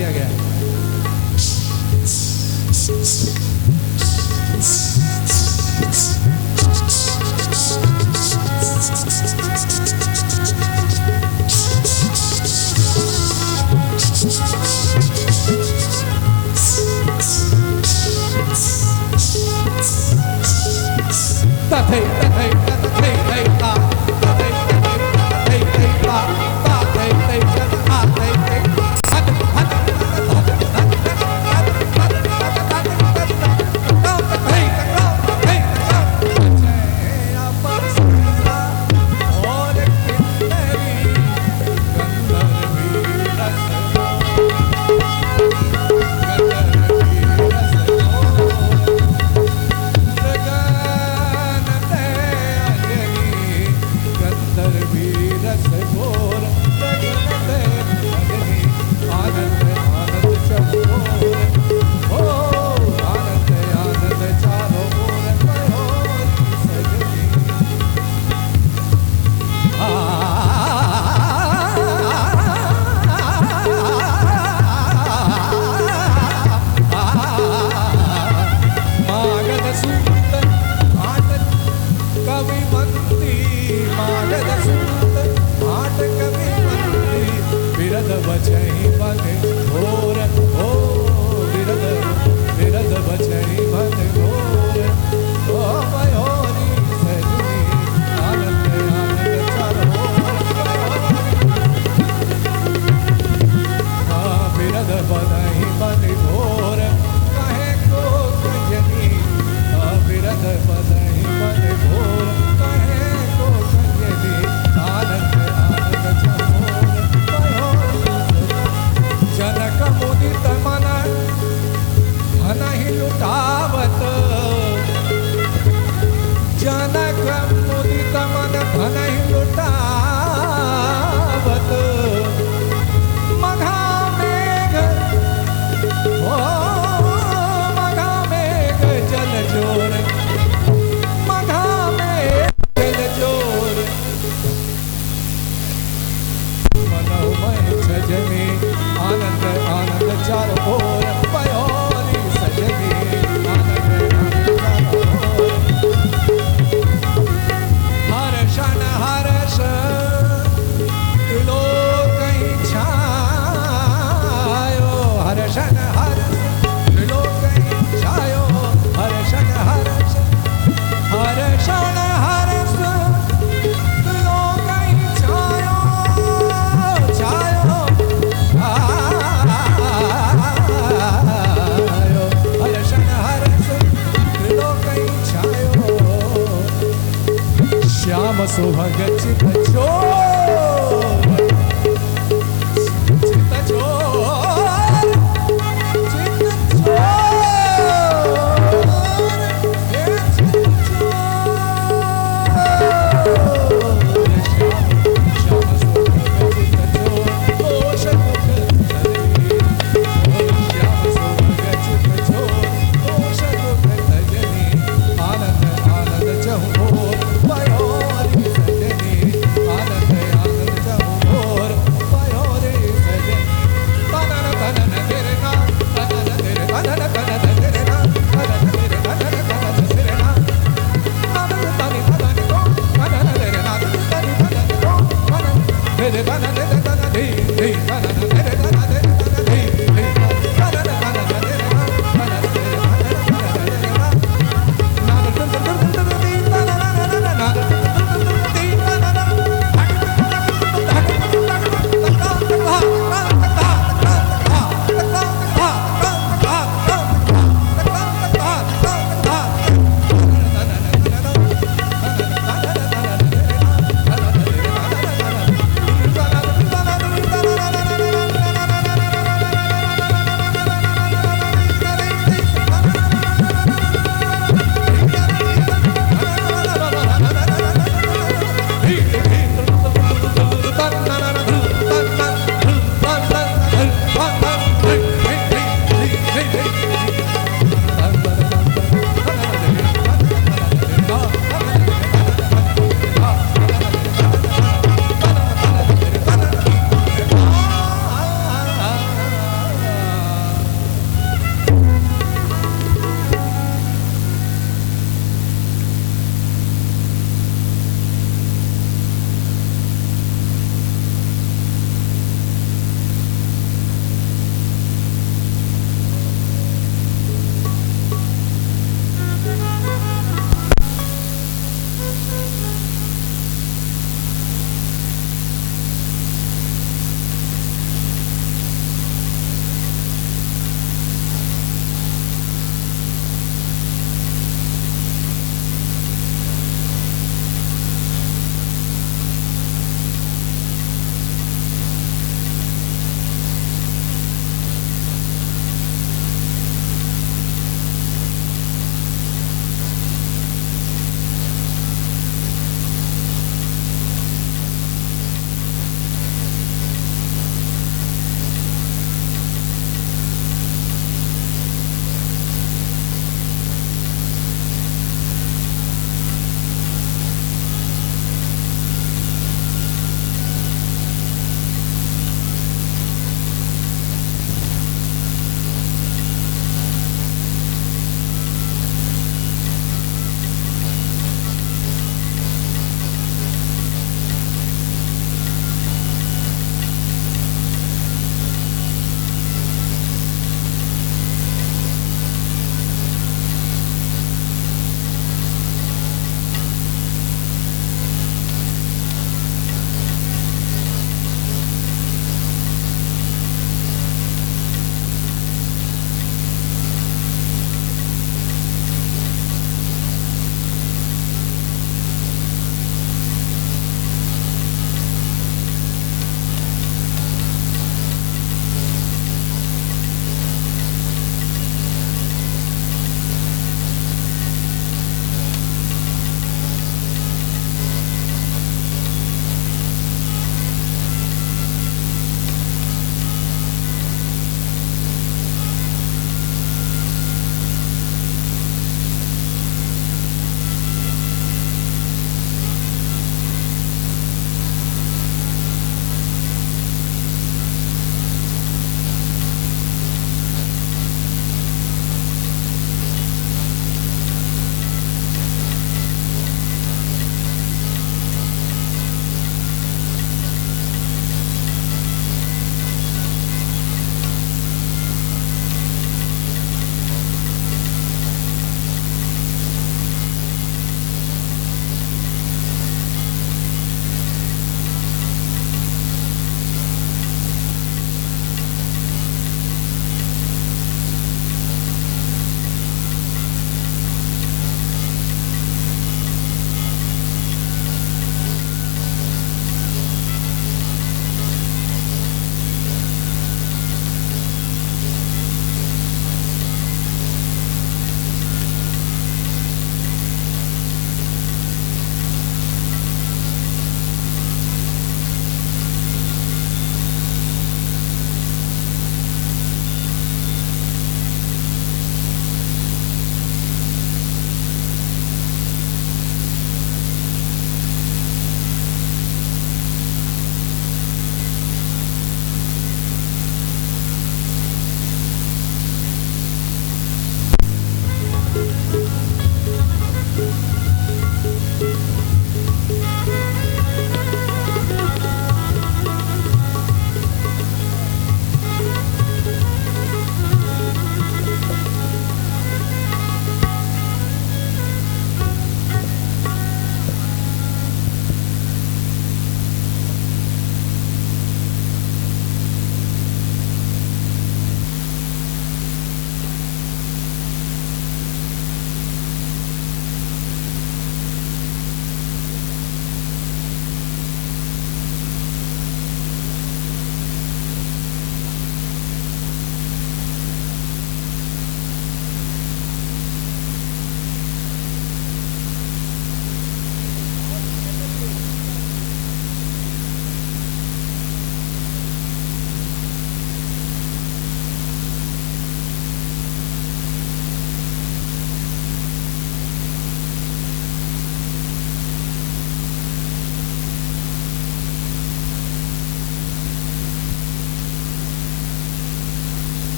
किया गया है।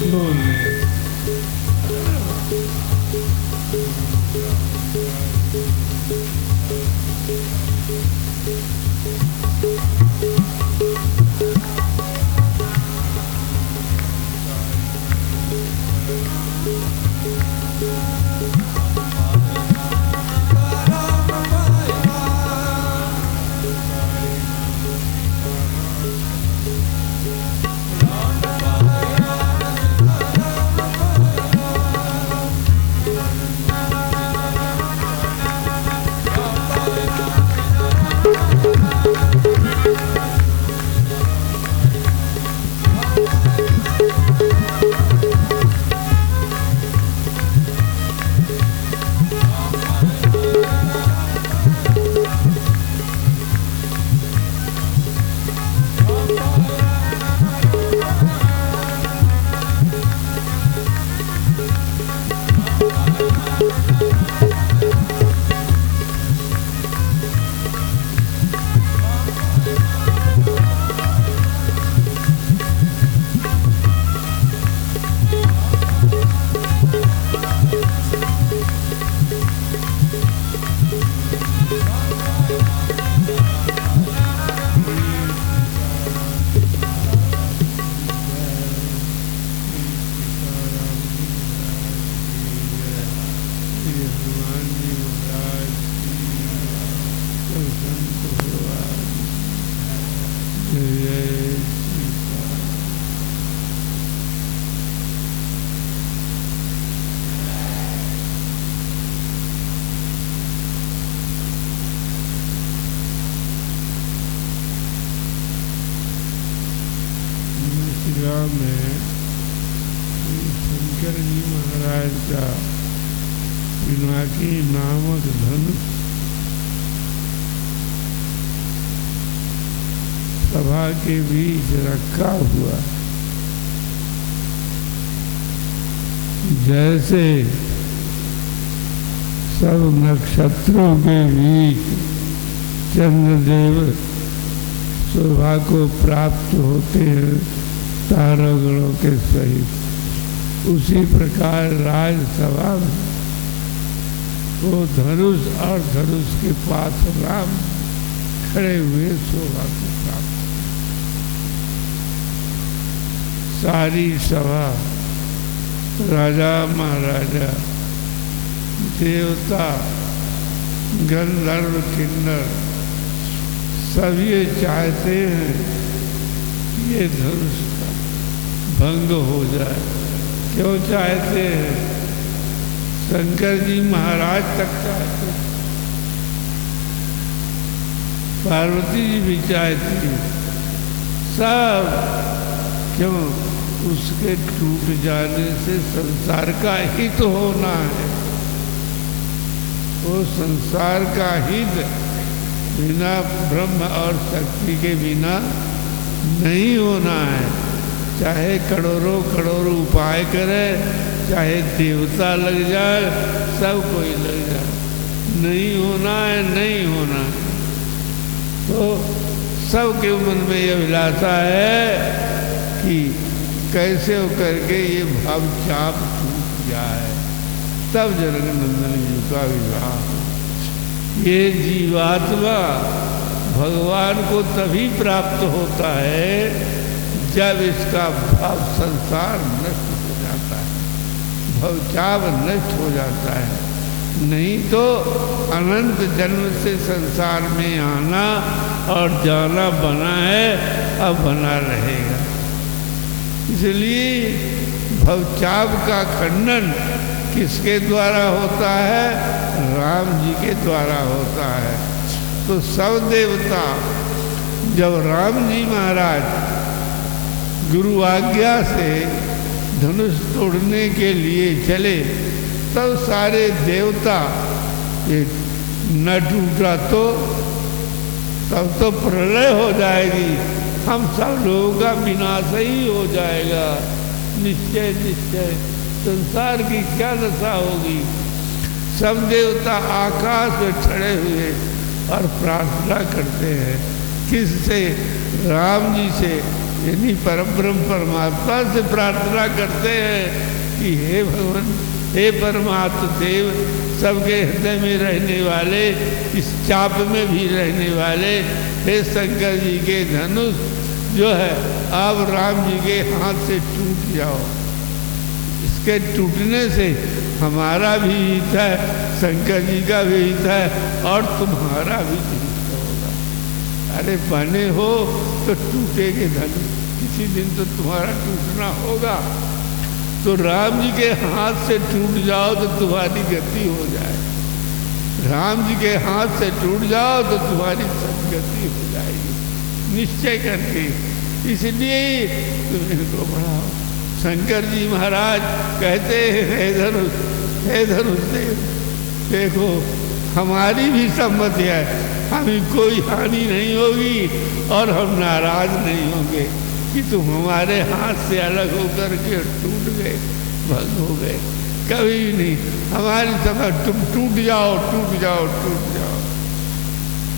बोले में शंकर जी महाराज का पिनाकी नामक धनुष सभा के बीच रखा हुआ, जैसे सब नक्षत्रों के बीच चंद्रदेव शोभा को प्राप्त होते हैं तारागणों के सहित, उसी प्रकार राजसभा में वो धनुष और धनुष के पास राम खड़े हुए शोभा को प्राप्त। सारी सभा राजा महाराजा देवता गंधर्व किन्नर सब ये चाहते हैं कि ये धनुष भंग हो जाए। क्यों चाहते हैं? शंकर जी महाराज तक चाहते हैं, पार्वती जी भी चाहती है, सब। क्यों? उसके टूट जाने से संसार का हित होना है। वो संसार का हित बिना ब्रह्म और शक्ति के बिना नहीं होना है। चाहे करोड़ों करोड़ों उपाय करे, चाहे देवता लग जाए, सब कोई लग जाए, नहीं होना है, नहीं होना है। तो सबके मन में ये अभिलाषा है कि कैसे हो करके ये भाव चाप छूट जाए, तब जनक नंदन जी का विवाह। ये जीवात्मा भगवान को तभी प्राप्त होता है जब इसका भाव संसार नष्ट हो जाता है, भवचाव नष्ट हो जाता है। नहीं तो अनंत जन्म से संसार में आना और जाना बना है, अब बना रहेगा। इसलिए भवचाव का खंडन किसके द्वारा होता है? राम जी के द्वारा होता है। तो सब देवता जब राम जी महाराज गुरु आज्ञा से धनुष तोड़ने के लिए चले, तब सारे देवता ये न टूटा तो तब तो प्रलय हो जाएगी, हम सब लोगों का विनाश ही हो जाएगा। निश्चय निश्चय संसार की क्या दशा होगी। सब देवता आकाश में खड़े हुए और प्रार्थना करते हैं, किससे? राम जी से, यानी परब्रह्म परमात्मा से प्रार्थना करते हैं कि हे भगवान, हे परमात्मा देव, सबके हृदय में रहने वाले, इस चाप में भी रहने वाले, हे शंकर जी के धनुष जो है आप राम जी के हाथ से टूट जाओ। इसके टूटने से हमारा भी हित है, शंकर जी का भी हित है और तुम्हारा भी हित होगा। अरे बने हो तो टूटेगे धनुष, किसी दिन तो तुम्हारा टूटना होगा। तो राम जी के हाथ से टूट जाओ तो तुम्हारी गति हो जाए, राम जी के हाथ से टूट जाओ तो तुम्हारी सदगति हो जाएगी निश्चय करके। इसलिए तुम इनको बढ़ाओ। शंकर जी महाराज कहते हैं, हे धनुष देव, देखो हमारी भी सम्मति है, हमें कोई हानि नहीं होगी और हम नाराज नहीं होंगे कि तुम हमारे हाथ से अलग होकर के टूट गए, भंग हो गए। कभी भी नहीं, हमारी समय तुम टूट जाओ, टूट जाओ, टूट जाओ।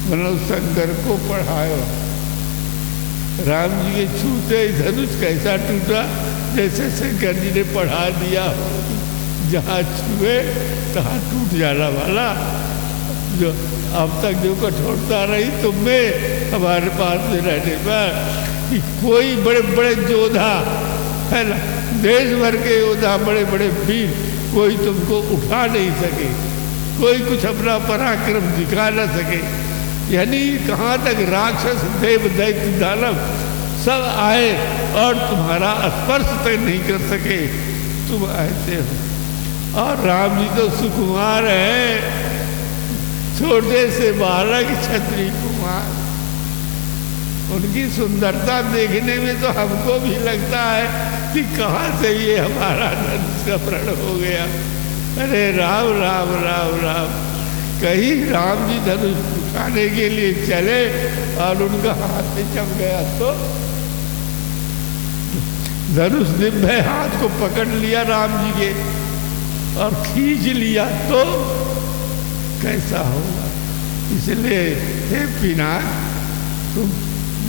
मतलब शंकर को पढ़ाओ। राम जी के छूते धनुष कैसा टूटा, जैसे शंकर जी ने पढ़ा दिया, जहाँ छुए तहाँ टूट जाना वाला। जो अब तक जो कठोरता रही तुम में हमारे पास में रहने पर, कि कोई बड़े बड़े योद्धा है ना, देश भर के योद्धा, बड़े बड़े वीर, कोई तुमको उठा नहीं सके, कोई कुछ अपना पराक्रम दिखा न सके। यानी कहाँ तक राक्षस, देव, दैत्य, दानव सब आए और तुम्हारा स्पर्श तक नहीं कर सके, तुम ऐसे हो। और राम जी तो सुकुमार है, छोटे से बालक क्षत्रिय कुमार। उनकी सुंदरता देखने में तो हमको भी लगता है कि कहाँ से ये हमारा धनुष का प्रण हो गया। अरे राम राम राम राम, कहीं राम जी धनुष उठाने के लिए चले और उनका हाथ से चम गया तो धनुष दिव्य हाथ को पकड़ लिया राम जी के और खींच लिया तो कैसा होगा। इसलिए हे पिनाक, तुम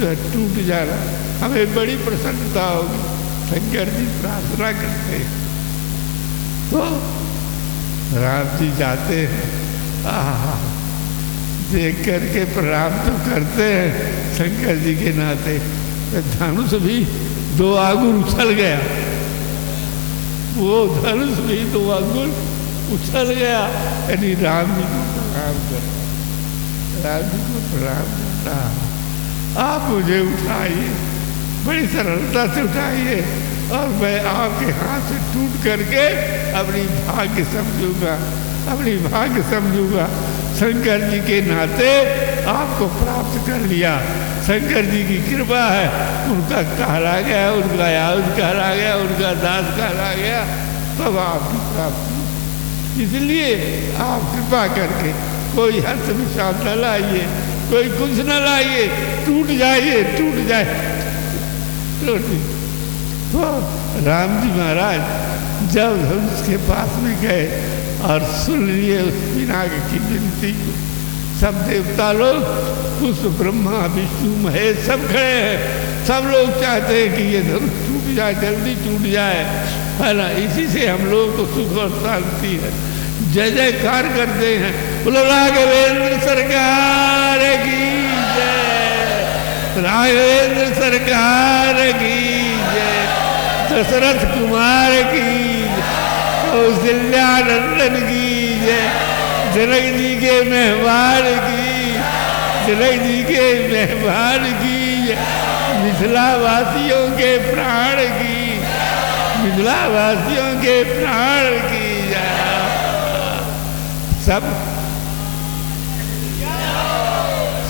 टूट जाना, हमें बड़ी प्रसन्नता होगी। शंकर जी प्रार्थना करते हैं तो राम जी जाते हैं, देख करके प्रणाम तो करते हैं शंकर जी के नाते। धनुष भी 2 आंगुल उछल गया, वो धनुष भी 2 आंगुल उछल गया। यानी राम जी को प्रणाम करता, राम जी को प्रणाम करता, आप मुझे उठाइए, बड़ी सरलता से उठाइए और मैं आपके हाथ से टूट करके अपनी भाग्य समझूंगा, अपनी भाग्य समझूंगा। शंकर जी के नाते आपको प्राप्त कर लिया, शंकर जी की कृपा है, उनका कहला गया, उनका याद कहला गया, उनका दास कहला गया, तब आपकी प्राप्ति। इसलिए आप कृपा करके कोई हर्ष विषाद न लाइए, कोई कुछ न लाइए, टूट जाइए, टूट जाए। तो राम जी महाराज जब हम उसके पास में गए और सुन लिए उस पिनाक की विनती को, सब देवता लोग, पुष्प, ब्रह्मा, विष्णु, महेश सब खड़े हैं। सब लोग चाहते हैं कि ये धनुष टूट जाए, जल्दी टूट जाए, है ना। इसी से हम लोगों को सुख और शांति है। जय जयकार करते हैं, बोलो राघवेंद्र सरकार की जय, राघवेंद्र सरकार की जय, दशरथ कुमार की जय, कौशल्यानंदन की जय, जनक जी के मेहमान की, जनक जी के मेहमान की जय, मिथिला वासियों के प्राण की, मिथिला वासियों के प्राण की जय।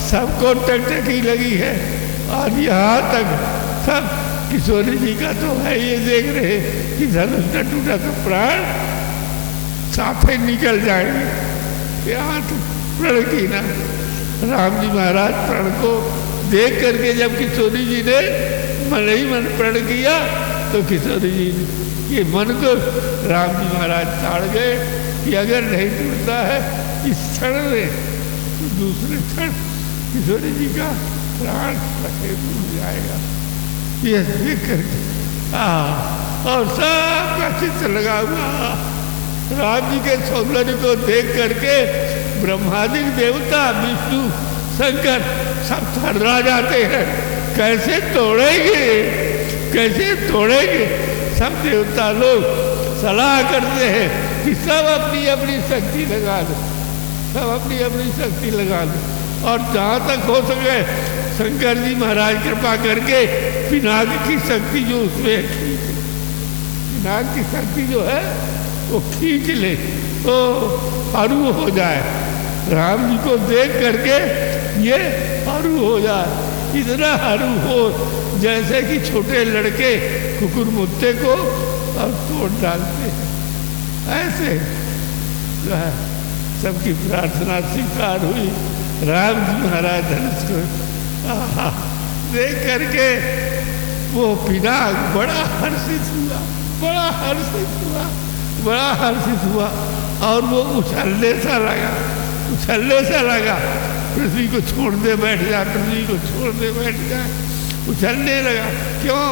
सबको टकटकी लगी है और यहाँ तक सब किशोरी जी का तो है, ये देख रहे कि धनुष न टूटा तो प्राण साफे निकल जाएंगे। यहाँ तो प्रण की ना, राम जी महाराज प्रण को देख करके जब किशोरी जी ने मन ही मन प्रण किया तो किशोरी जी ने ये मन को राम जी महाराज ताड़ गए कि अगर नहीं टूटता है इस क्षण में तो दूसरे क्षण किशोरी जी का प्राण टूट जाएगा। ये देख करके और सबका चित्त लगा हुआ राम जी के सौंदर्य को देख करके ब्रह्मादि देवता विष्णु शंकर सब थर्रा जाते हैं। कैसे तोड़ेंगे, कैसे तोड़ेंगे। सब देवता लोग सलाह करते हैं कि सब अपनी अपनी शक्ति लगा दो, सब अपनी अपनी शक्ति लगा दो। और जहाँ तक हो सके शंकर जी महाराज कृपा करके पिनाक की शक्ति जो उसमें खींच, पिनाक की शक्ति जो है वो खींच ले तो अरू हो जाए। राम जी को देख करके ये अरू हो जाए, इतना अरू हो जैसे कि छोटे लड़के कुकुर मुत्ते को और तोड़ डालते हैं। ऐसे सबकी प्रार्थना स्वीकार हुई। राम जी महाराज धनुष को देख करके वो पिनाक बड़ा हर्षित हुआ, बड़ा हर्षित हुआ, बड़ा हर्षित हुआ। और वो उछलने सा लगा, उछलने सा लगा, पृथ्वी को छोड़ दे बैठ जाए, पृथ्वी को छोड़ दे बैठ जाए, उछलने लगा। क्यों?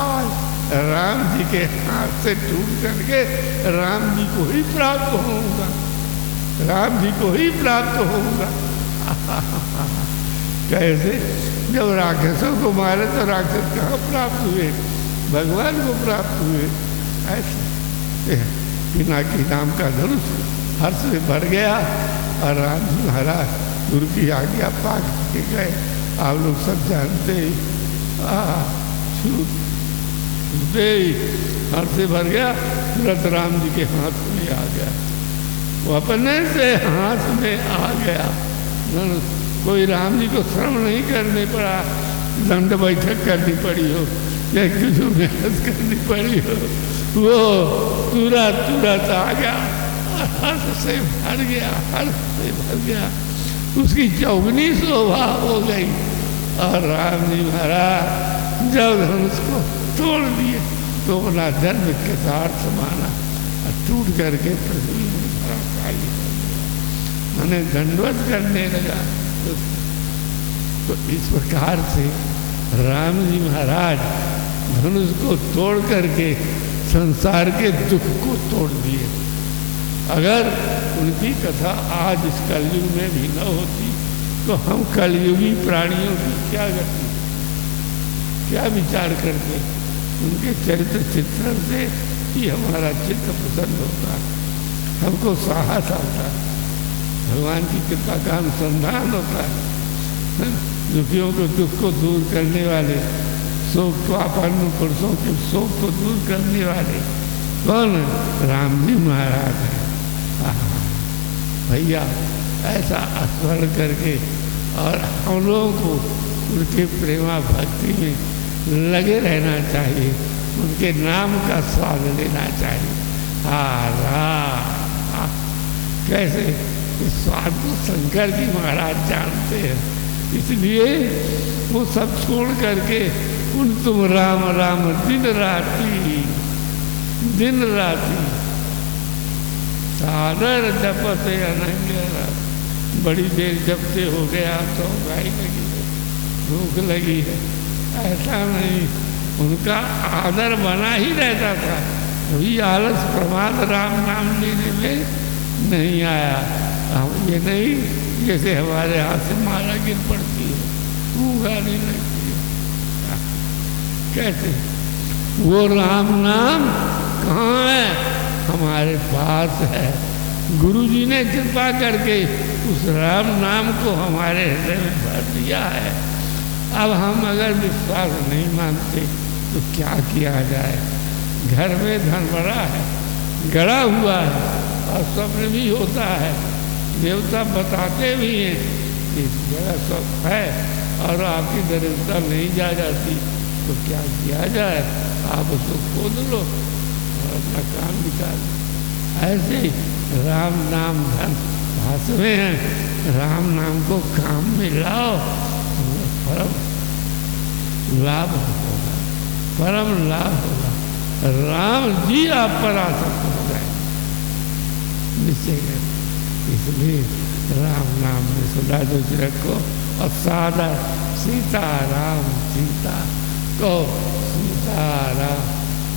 आज राम जी के हाथ से टूट करके राम जी को ही प्राप्त होऊंगा, राम जी को ही प्राप्त होऊंगा। कैसे? जब राक्षसों को मारे तो राक्षस कहाँ प्राप्त हुए? भगवान को प्राप्त हुए। ऐसे पिनाकी नाम का धनुष हर्ष से भर गया और राम जी महाराज गुरु की आज्ञा पा के गए। आप लोग सब जानते ही हर्ष से भर गया, तुरंत राम जी के हाथ में आ गया, वो अपने से हाथ में आ गया। कोई राम जी को श्रम नहीं करने पड़ा, दंड बैठक करनी पड़ी हो या कुछ मेहनत करनी पड़ी हो, वो तुरंत तुरंत आ गया, हर्ष से भर गया, हर्ष से भर गया। उसकी चौगनी शोभा हो गई। और राम जी महाराज जब धनुष को तोड़ दिए तो अपना जन्म के साथ माना और टूट करके पृथ्वी में धराशायी हो गया, मैंने दंडवत करने लगा। तो इस प्रकार से राम जी महाराज धनुष को तोड़ करके संसार के दुख को तोड़ दिए। अगर उनकी कथा आज इस कलयुग में भी न होती तो हम कलयुगी प्राणियों की क्या गति, क्या विचार करते। उनके चरित्र चित्रण से ही हमारा चित्त प्रसन्न होता है, हमको साहस आता है, भगवान की कृपा का अनुसंधान होता है। दुखियों को दुख को दूर करने वाले, शोक को आपन्न पुरुषों के शोक को दूर करने वाले कौन? राम जी महाराज है। भैया ऐसा स्मरण करके और हम लोगों को उनके प्रेमा भक्ति में लगे रहना चाहिए, उनके नाम का स्वाद लेना चाहिए। कैसे इस स्वाद को शंकर जी महाराज जानते हैं, इसलिए वो सब छोड़ करके उन तुम राम राम दिन राती, दिन राती सादर जपते अनंग। बड़ी देर जपते हो गया तो गाय लगी है, भूख लगी है, ऐसा नहीं, उनका आदर बना ही रहता था। वही आलस प्रमाद राम नाम लेने में नहीं आया। हम ये नहीं जैसे हमारे हाथ से माला गिर पड़ती है, भूख आने लगती है। कैसे? वो राम नाम कहाँ है? हमारे पास है। गुरु जी ने कृपा करके उस राम नाम को हमारे हृदय में भर दिया है। अब हम अगर विश्वास नहीं मानते तो क्या किया जाए? घर में धन भरा है, गड़ा हुआ है और स्वप्न भी होता है, देवता बताते भी हैं कि बड़ा स्वप्न है और आपकी दरिद्रता नहीं जा जाती, तो क्या किया जाए? आप उसको खोद लो और अपना काम निकाल। ऐसे राम नाम धन भाष में है, राम नाम को काम में लाओ, परम लाभ होगा, परम लाभ होगा। राम जी आप पर आसक्त हो जाए निश्चय कर। इसलिए राम नाम में सदा रुचि रखो और सीताराम सीता को सीताराम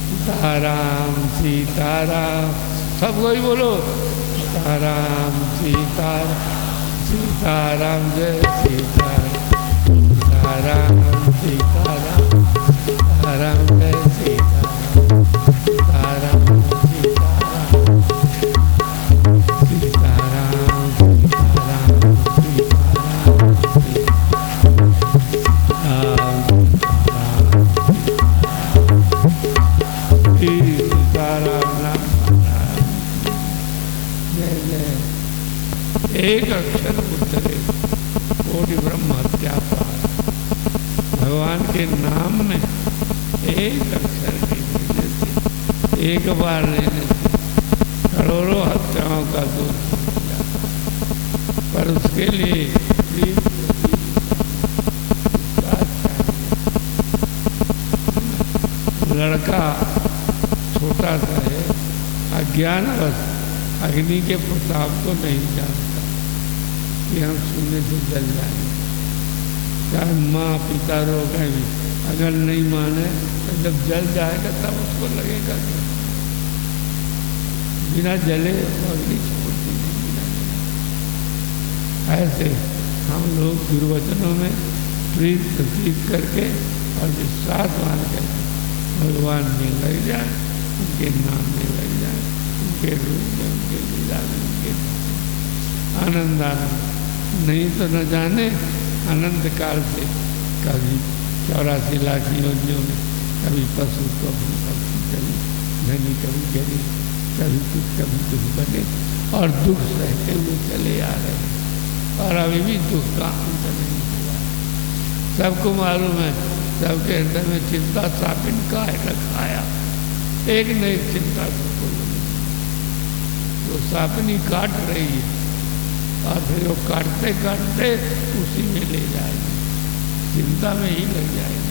सीताराम सीताराम सब कोई बोलो सीताराम सीताराम सीताराम जय सीताराम सीताराम सीताराम सीताराम जय सीताराम सीताराम एक अक्षर उत्तरे कोटि ब्रह्म हत्या पार। भगवान के नाम में एक अक्षर के लेने से, एक बार लेने से करोड़ों हत्याओं का दोष हो जाता। पर उसके लिए लड़का छोटा सा है, अज्ञानवश अग्नि के प्रताप को नहीं जानता कि हम सोने से जल जाएंगे। चाहे माँ पिता रोके भी, अगर नहीं माने तो जब जल जाएगा तब उसको लगेगा कि बिना जले अग्नि छोड़ती नहीं, बिना जले। ऐसे हम लोग गुरुवचनों में प्रीत प्रतीत करके और विश्वास मान करके भगवान में लग जाए, उनके नाम में लग जाए, उनके रूप में, उनके लीला में, उनके आनंद आनंद नहीं तो न जाने अनंत काल से कभी 84 लाख योनियों में कभी पशु कभी पक्षी कभी धनी कभी गरीब कभी कुछ बने और दुख सहते हुए चले आ रहे हैं और अभी भी दुख का अंत नहीं हुआ। सबको मालूम है, सबके हृदय में चिंता सापिन का रखाया, एक न एक चिंता सबको लगी, वो सापनी काट रही है और फिर वो काटते काटते उसी में ले जाएगी, चिंता में ही लग जाएगी।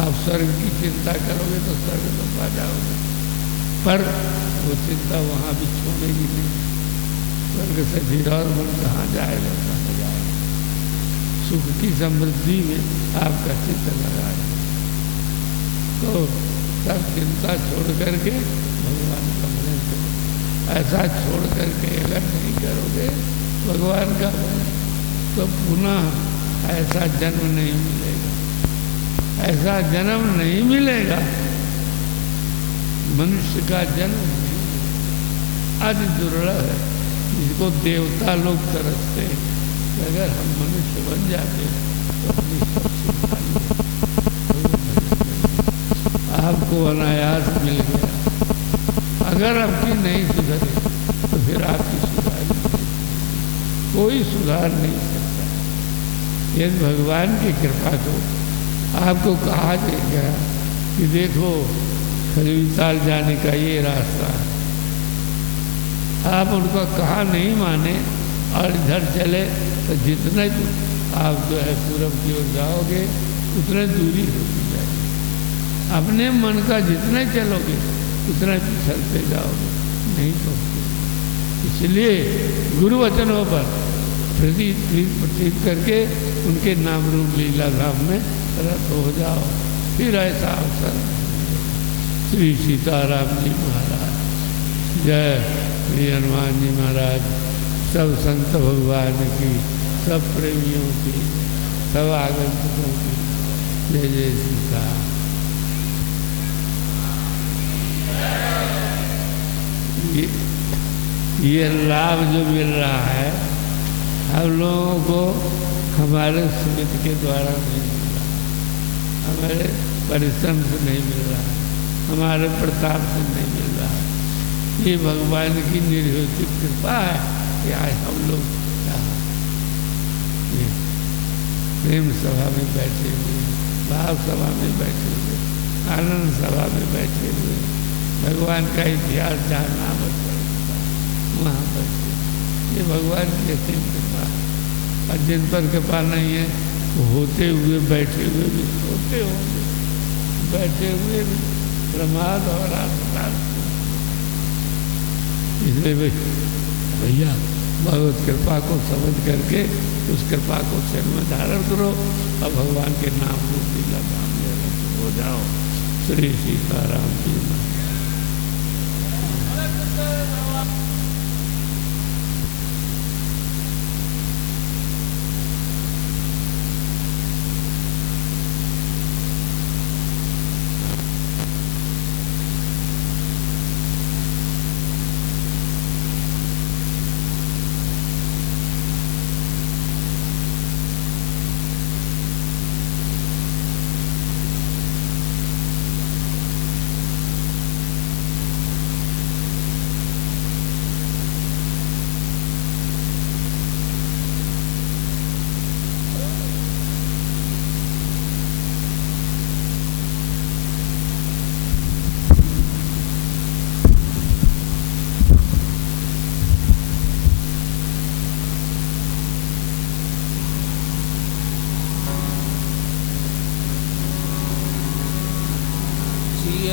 आप स्वर्ग की चिंता करोगे तो स्वर्ग तो पा जाओगे, पर वो चिंता वहाँ भी छोड़ेगी नहीं। स्वर्ग से फिर और मन कहाँ जाएगा, कहाँ जाएगा। सुख की समृद्धि में आपका चित्त लगा है तो सब चिंता छोड़ करके भगवान का भजन करो। ऐसा छोड़ करके अगर नहीं करोगे भगवान का भजन तो पुनः ऐसा जन्म नहीं मिलेगा, ऐसा जन्म नहीं मिलेगा। मनुष्य का जन्म अति दुर्लभ है, जिसको देवता लोग तरसते हैं। अगर हम मनुष्य बन जाते तो अपनी सब आपको अनायास मिल गया। अगर आपकी नहीं सुधरे तो फिर आपकी सुधार नहीं, कोई सुधार नहीं सकता। यदि भगवान की कृपा को आपको कहा गया कि देखो खजूरीताल जाने का ये रास्ता है, आप उनका कहा नहीं माने और इधर चले तो जितने आप जो है पूरब की ओर जाओगे उतने दूरी होती जाएगी। अपने मन का जितने चलोगे उतना फिसलते जाओगे, नहीं पहुँचोगे। इसलिए गुरु वचनों पर प्रतीत करके उनके नाम रूप लीला धाम में रत हो जाओ, फिर ऐसा अवसर। श्री सीताराम जी महाराज जय, श्री हनुमान जी महाराज, सब संत भगवान की, सब प्रेमियों की, सब आगंतुकों की जय जय सीता। ये लाभ जो मिल रहा है हम लोगों को हमारे सुमित के द्वारा नहीं मिल रहा, हमारे परिश्रम से नहीं मिल रहा है, हमारे प्रताप से नहीं मिल रहा है। ये भगवान की निर्योचित कृपा है कि आज हम लोग ये प्रेम सभा में बैठे हुए, भाव सभा में बैठे हुए, आनंद सभा में बैठे हुए, भगवान का इतिहास जानना बता वहाँ पर ये भगवान की असीम कृपा है। और जिन पर कृपा नहीं है वो होते हुए बैठे हुए भी सोते होंगे, बैठे हुए भी प्रमाद और आत्मदान। इसलिए भैया भगवत कृपा को समझ करके उस कृपा को सिर में धारण करो और भगवान के नाम रूप लीला धाम में हो जाओ। श्री सीताराम जी महाराज।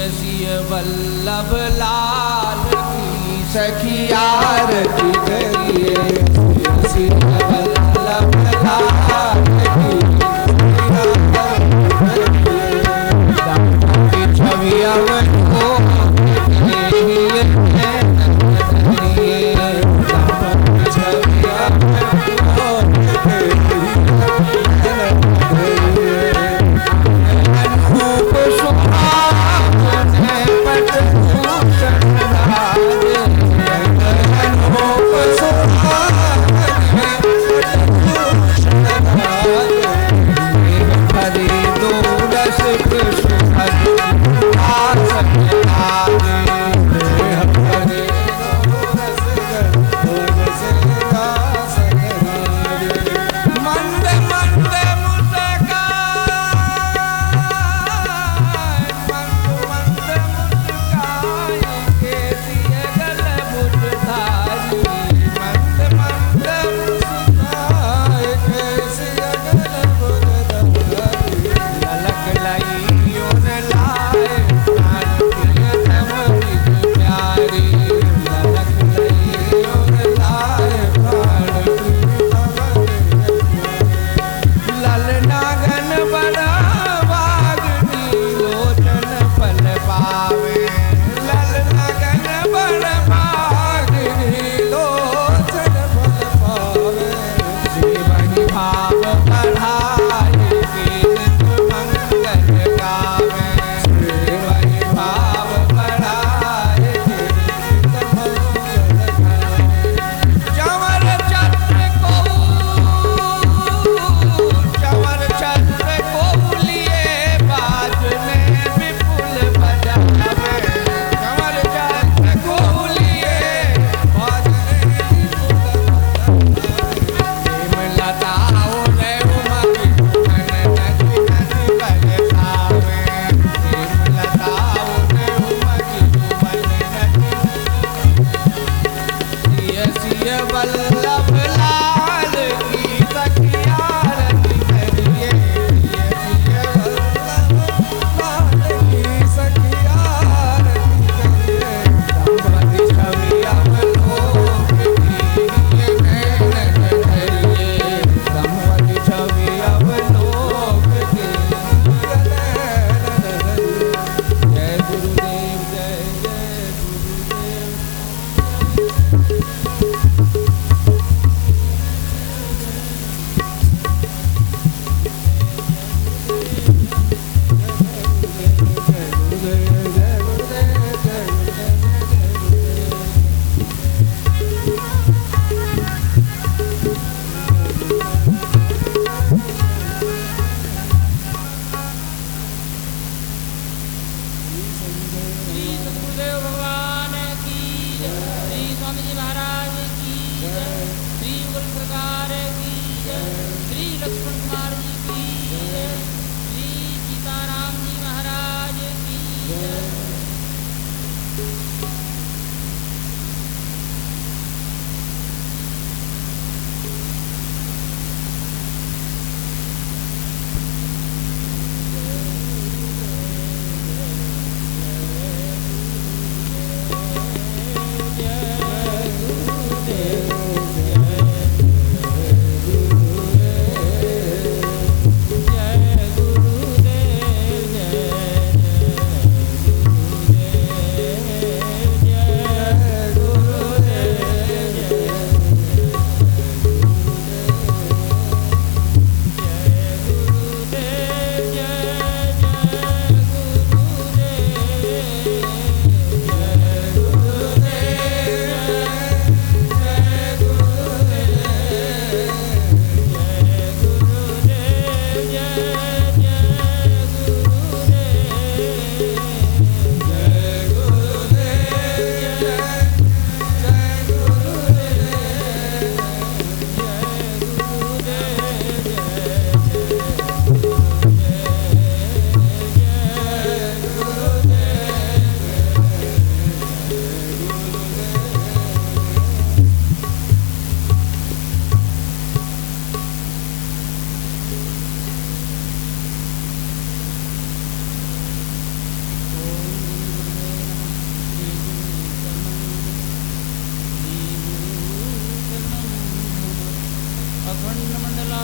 सिय वल्लभ लाल की सखिया आरती करिए। सिय वल्लभ लाल की छवि अवधो Oh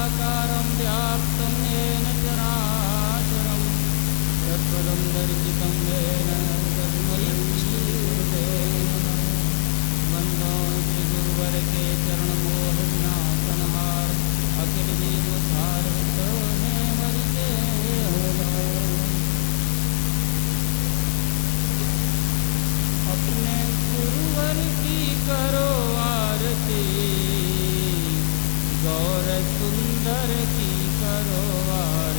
निराकारं व्याप्तं येन चराचरं तत्पदं दर्शितं येन तस्मै श्रीगुरुवे नमः। वन्दो श्रीगुरुवर के चरणमोहनासनहार अखिल जीवोद्धार हे हरि के अपने गुरुवर की करो आरती, गौर सुंदर की करो आरती।